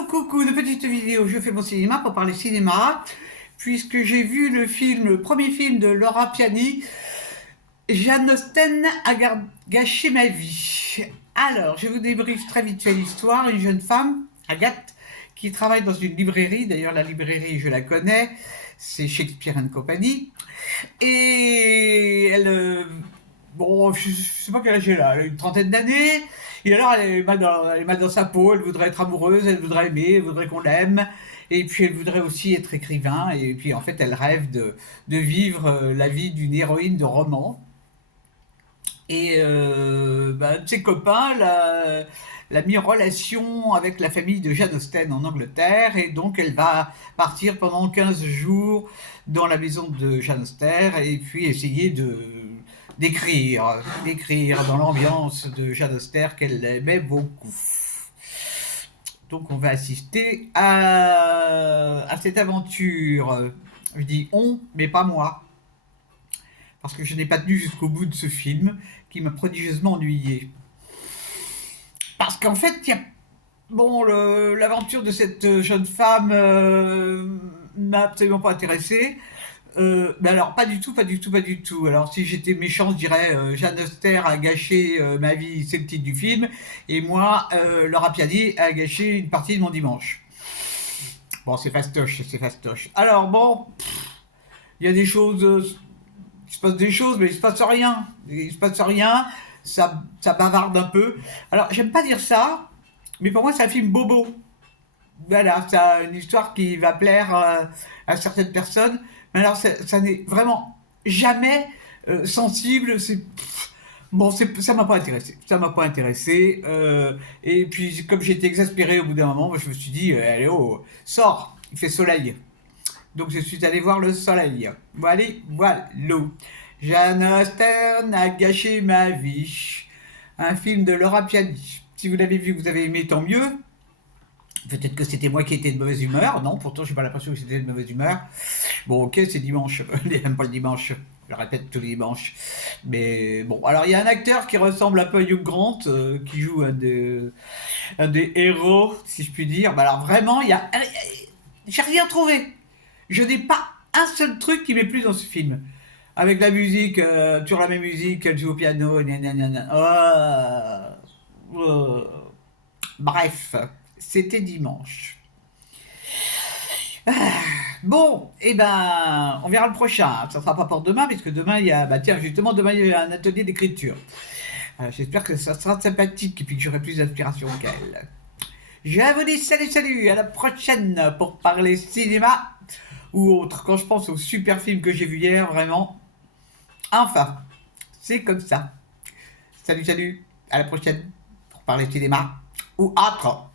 Donc coucou, une petite vidéo, je fais mon cinéma pour parler cinéma, puisque j'ai vu le premier film de Laura Piani, Jane Austen a gâché ma vie. Alors, je vous débriefe très vite fait l'histoire. Une jeune femme, Agathe, qui travaille dans une librairie, d'ailleurs la librairie je la connais, c'est Shakespeare & Company, et elle, bon, je sais pas quel âge elle a une trentaine d'années, et alors elle est mal dans sa peau, elle voudrait être amoureuse, elle voudrait aimer, elle voudrait qu'on l'aime, et puis elle voudrait aussi être écrivain, et puis en fait elle rêve de vivre la vie d'une héroïne de roman. Et un de ses copains l'a mis en relation avec la famille de Jane Austen en Angleterre, et donc elle va partir pendant 15 jours dans la maison de Jane Austen et puis essayer d'écrire dans l'ambiance de Jane Austen qu'elle aimait beaucoup. Donc on va assister à cette aventure. Je dis on, mais pas moi, parce que je n'ai pas tenu jusqu'au bout de ce film qui m'a prodigieusement ennuyé. Parce qu'en fait, il y a bon, l'aventure de cette jeune femme m'a absolument pas intéressé. Mais alors, pas du tout, pas du tout, pas du tout. Alors, si j'étais méchant, je dirais Jane Austen a gâché ma vie, c'est le titre du film, et moi, Laura Piani a gâché une partie de mon dimanche. Bon, c'est fastoche, c'est fastoche. Alors, bon, il y a des choses, il se passe des choses, mais il se passe rien. Il se passe rien, ça bavarde un peu. Alors, j'aime pas dire ça, mais pour moi, c'est un film bobo. Voilà, c'est une histoire qui va plaire à certaines personnes, mais alors ça n'est vraiment jamais sensible. Bon, ça m'a pas intéressé. Ça m'a pas intéressé. Et puis, comme j'étais exaspéré au bout d'un moment, je me suis dit, allez, oh, sors, il fait soleil. Donc, je suis allé voir le soleil. Bon, allez, voilà, l'eau. Jane Austen a gâché ma vie. Un film de Laura Piani. Si vous l'avez vu, que vous avez aimé, tant mieux. Peut-être que c'était moi qui étais de mauvaise humeur. Non, pourtant, j'ai pas l'impression que c'était de mauvaise humeur. Bon, ok, c'est dimanche. J'aime pas le dimanche. Je le répète tous les dimanches. Mais bon, alors il y a un acteur qui ressemble un peu à Hugh Grant, qui joue un des héros, si je puis dire. Bah alors vraiment, j'ai rien trouvé. Je n'ai pas un seul truc qui m'est plu dans ce film. Avec la musique, toujours la même musique, elle joue au piano, gna gna gna gna. Bref, c'était dimanche. Bon, et ben, on verra le prochain. Ça sera pas pour demain, puisque demain il y a, bah tiens, justement, demain il y a un atelier d'écriture. J'espère que ça sera sympathique et puis que j'aurai plus d'inspiration qu'elle. Je vous dis salut, salut, à la prochaine pour parler cinéma ou autre. Quand je pense au super film que j'ai vu hier, vraiment, enfin, c'est comme ça. Salut, salut, à la prochaine pour parler cinéma ou autre.